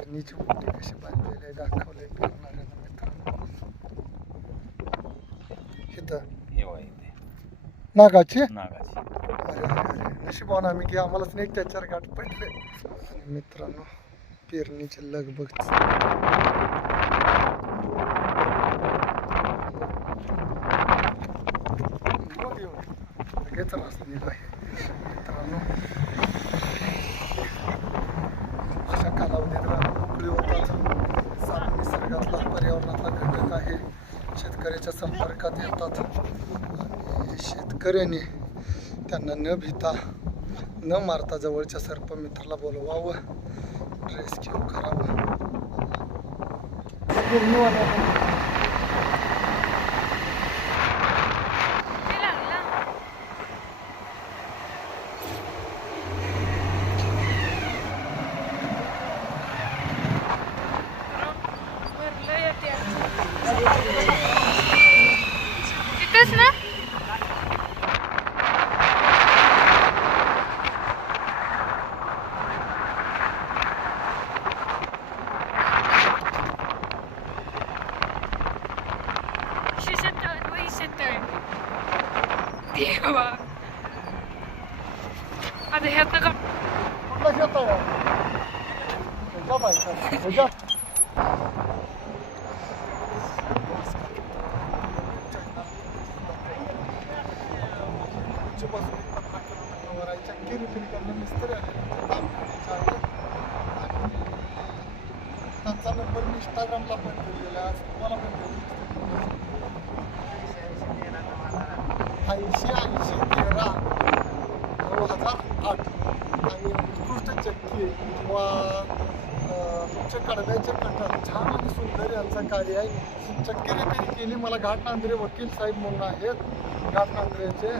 पेरणीची मोठी कशी बांधलेली आहे दाखवलंय पेरणाऱ्यांना मित्रांनो. इथं. नागाची? नागाची. अरे अरे अरे. नशिबान आम्ही की आम्हालाच नाही त्याच्यावर गाठ पडले. आणि मित्रांनो पेरणीची लगबग. लगेच आहे मित्रांनो. शेतकऱ्याच्या संपर्कात येतात. आणि शेतकऱ्याने त्यांना न भीता न मारता जवळच्या सर्पमित्राला बोलवावं रेस्क्यू करावं. 60 80 Diegoa Að þið hérna kom Hvað hjóta ég? Það var eitthvað Það var त्यांचा नंबर मी इंस्टाग्रामला पण ठेवलेला आहे मला पण ठेवलेला ऐंशी ऐंशी तेरा नऊ हजार आठ आणि उत्कृष्ट चक्की किंवा तुमच्या कडब्याचे छान आणि सुंदर यांचं कार्य आहे चक्की रिपेरी केली मला घाट नांद्रे वकील साहेब म्हणून आहेत घाट नांद्रेचे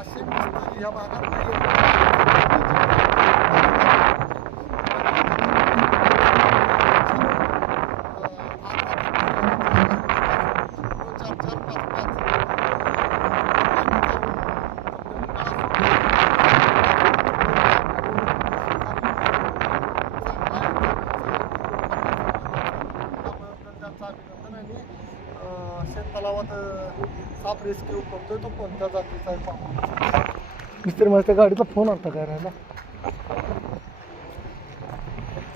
असे मिस्त्री या भागात अं, साप रेस्क्यू करतोय तो कोणत्या जातीचा आहे पाहू मिस्त्री माझ्या गाडीचा फोन आलता काय राहिला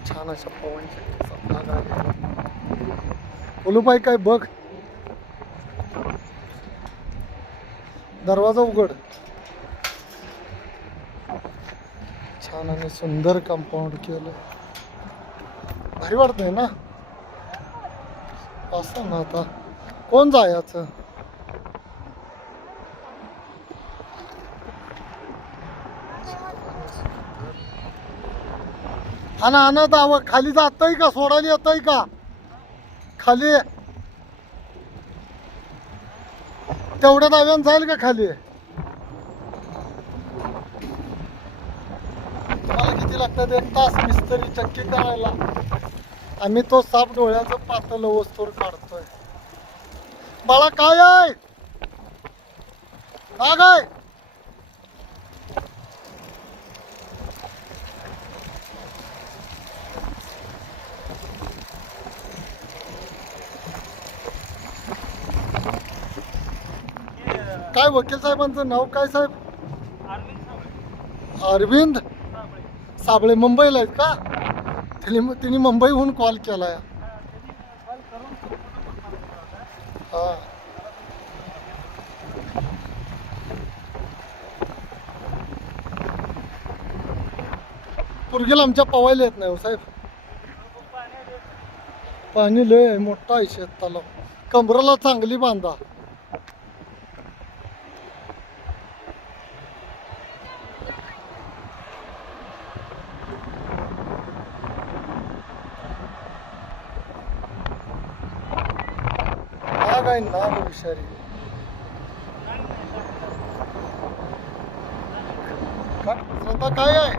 छान अशा पवन भाग आहे. बोलू बाई काय बघ. दरवाजा उघड. छान आणि सुंदर कंपाऊंड केलं भारी वाटतंय ना? असं ना आता. कोण जायचं आणि आणत आव खाली जातय का? सोडायला येतय का? खाली. तेवढ्या दाव्यान जाईल का खाली? मला किती लागतात एक तास मिस्तरी चक्की करायला. आम्ही तो साप डोळ्याचं पातळ वस्तूर काढतो. बाळा काय आहे? नाग आहे? काय वकील साहेबांचं नाव काय साहेब? अरविंद साबळे. मुंबईला आहेत का? तिने तिने मुंबईहून कॉल केला आहे पुरगीला आमच्या पवायला येत नाही हो साहेब. पाणी लय आहे, मोठा आहे शेत तलाव. कमराला चांगली बांधा. काय नाम विषारी. का- श्रद्धा काय आहे?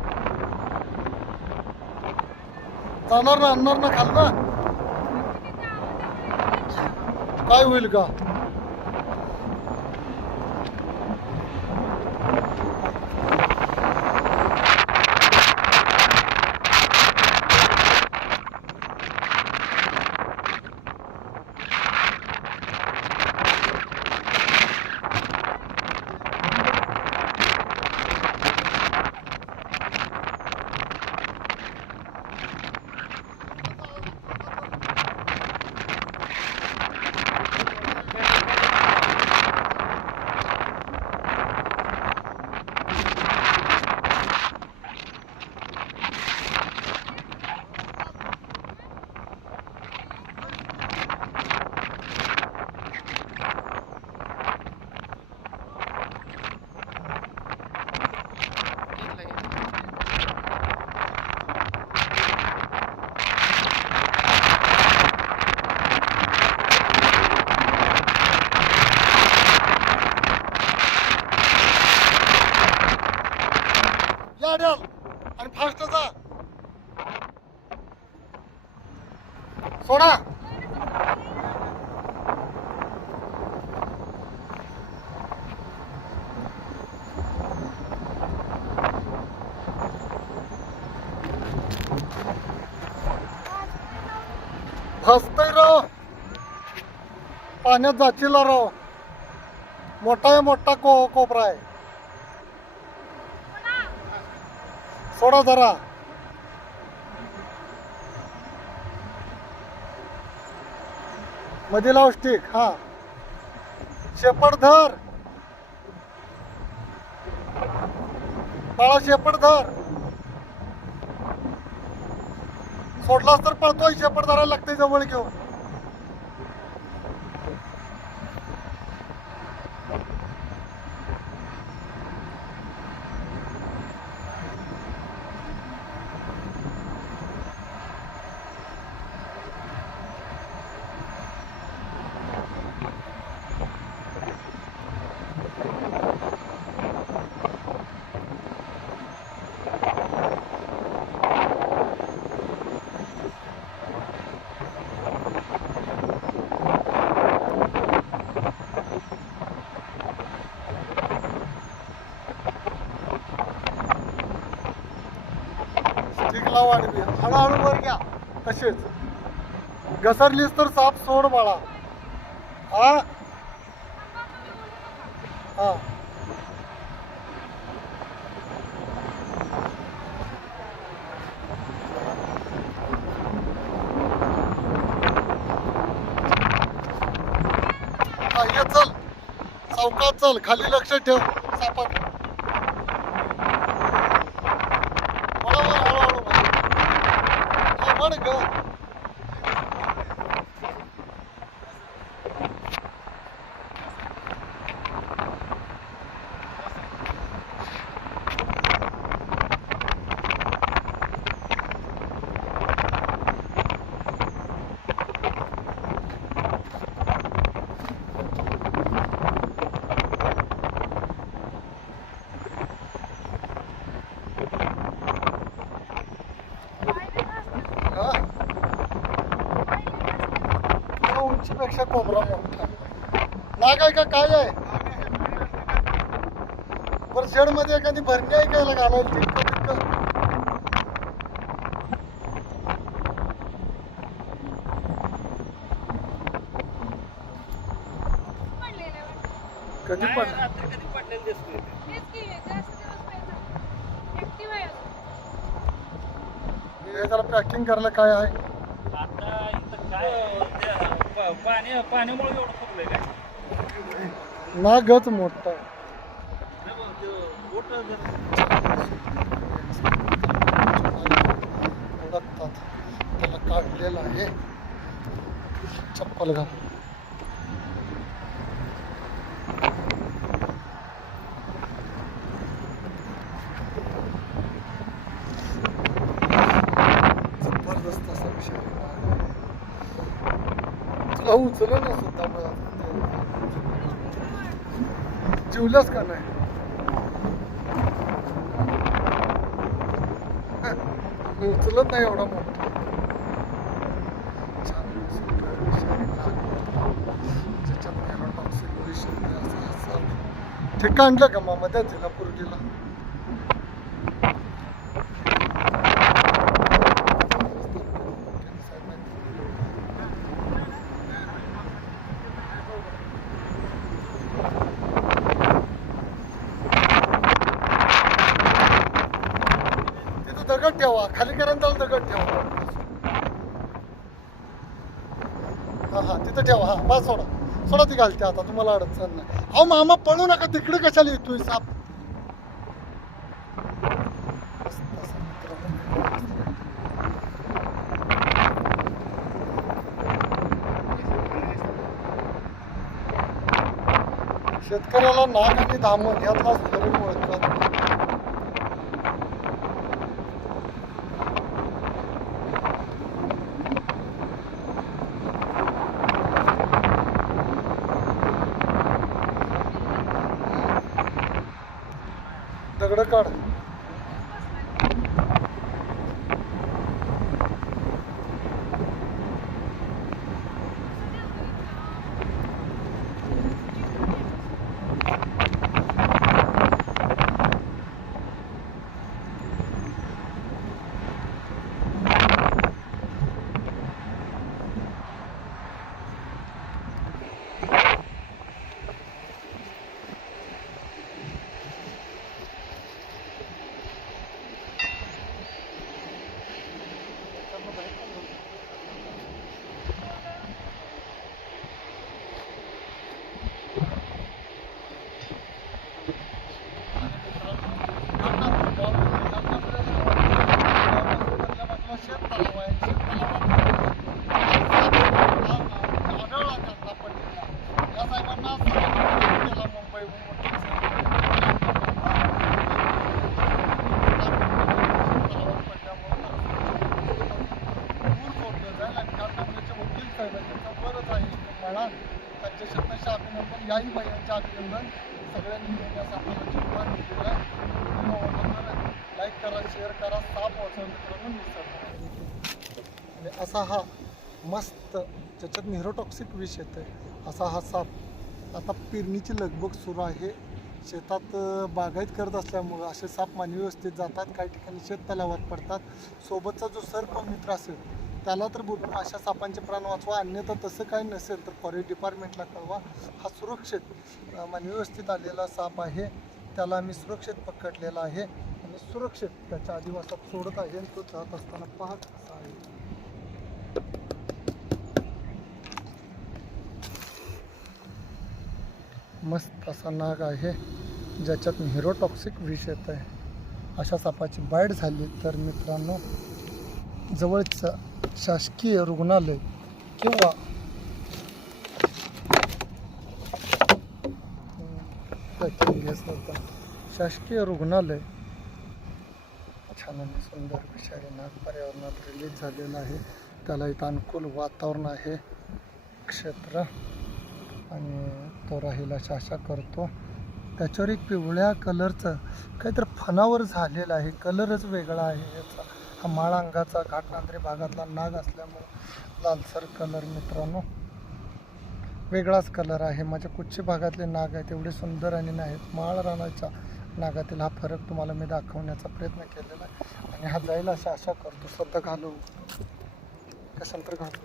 जाणार ना आणणार ना खाल ना काय होईल का गाड्याल आणि फास्ट जा सोडा भासतय राव पाण्यात जाचीला राव. मोठा आहे मोठा को कोपरा आहे. सोडा जरा. मध्ये लाव स्टिक हा. शेपट धर बाळा शेपट धर सोडलास तर पळतोय शेपट धरायला लागते जवळ घेऊन. स्टिक लाव हळूहळू वर घ्या तसेच. घसरलीस तर साप सोड बाळा. हा? हा. ये चल. चौकात चल. खाली लक्ष ठेव. सापड want to go कोबरा मोठा नाग आहे का काय आहे? बरं शेडमध्ये एखादी भरणी आहे काय घालायला? तितकं तितकं. कधी पण हे जरा पॅकिंग करायला काय आहे आता इथं काय त्या प- पाणी पाण्यामुळे एवढं फुगलंय काय? नागच मोठा. आहे. नाही बघ, ते बोट जर- ओळखतात त्याला काढलेलं आहे. चप्पल घाल जबरदस्त असा विषय आहे. तुला ना सुद्धा का नाही? मी उचलत नाही एवढा मोठा. छान का विषय लाल. ज्याच्यात नेरोटॉक्सिक विषय असं असं ठिकाण आणलं का मामा त्या तिला पुरगीला तिथं दगड ठेवा. खाली करून दगड ठेवा. हा हा तिथं ठेवा. हा बस सोडा. सोडा ती घालते आता. तुम्हाला अडचण नाही. अहो मामा पळू नका. तिकडे कशाला येतोय साप? शेतकऱ्याला नाग आणि धामण यातला फरक ओळखला दगड साप वाचवा असा हा मस्त ज्याच्यात निरोटॉक्सिक विष येतं आहे असा हा साप आता पेरणीची लगबग सुरू आहे. शेतात बागायत करत असल्यामुळं असे साप मानवी व्यवस्थित जातात काही ठिकाणी शेत तलावात पडतात. सोबतचा जो सर्प मित्र असेल त्याला तर बोलून अशा सापांचे प्राण वाचवा अन्यथा तसं काही नसेल तर फॉरेस्ट डिपार्टमेंटला कळवा. हा सुरक्षित मानवी व्यवस्थित आलेला साप आहे त्याला आम्ही सुरक्षित पकडलेला आहे. आणि सुरक्षित त्याच्या आदिवासात सोडत आहे. आणि तो जात असताना पाहत असा आहे मस्त असा नाग आहे ज्याच्यात हिरोटॉक्सिक विष येत आहे. अशा सापाची बाईट झाली तर मित्रांनो जवळचं शासकीय रुग्णालय किंवा शासकीय रुग्णालय छान आणि सुंदर विषारी नाग पर्यावरणात रिलीज झालेलं आहे. त्याला इथं अनुकूल वातावरण आहे. क्षेत्र. आणि तो राहील अशी आशा करतो. त्याच्यावर एक पिवळ्या कलरचं काहीतरी फणावर झालेलं आहे. कलरच वेगळा आहे याचा. हा माळ अंगाचा घाटनांद्री भागातला नाग असल्यामुळे लालसर कलर मित्रांनो. वेगळाच कलर आहे. माझ्या कुच्ची भागातले नाग आहेत एवढे सुंदर आणि नाहीत. माळ रानाच्या नागातील हा फरक तुम्हाला मी दाखवण्याचा प्रयत्न केलेला आहे. आणि हा जाईल अशी आशा करतो सध्या घालू कशाला तर घालू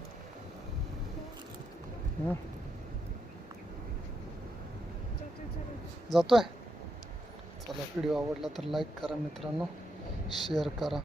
जातोय? चला व्हिडिओ आवडला तर लाईक करा मित्रांनो शेअर करा.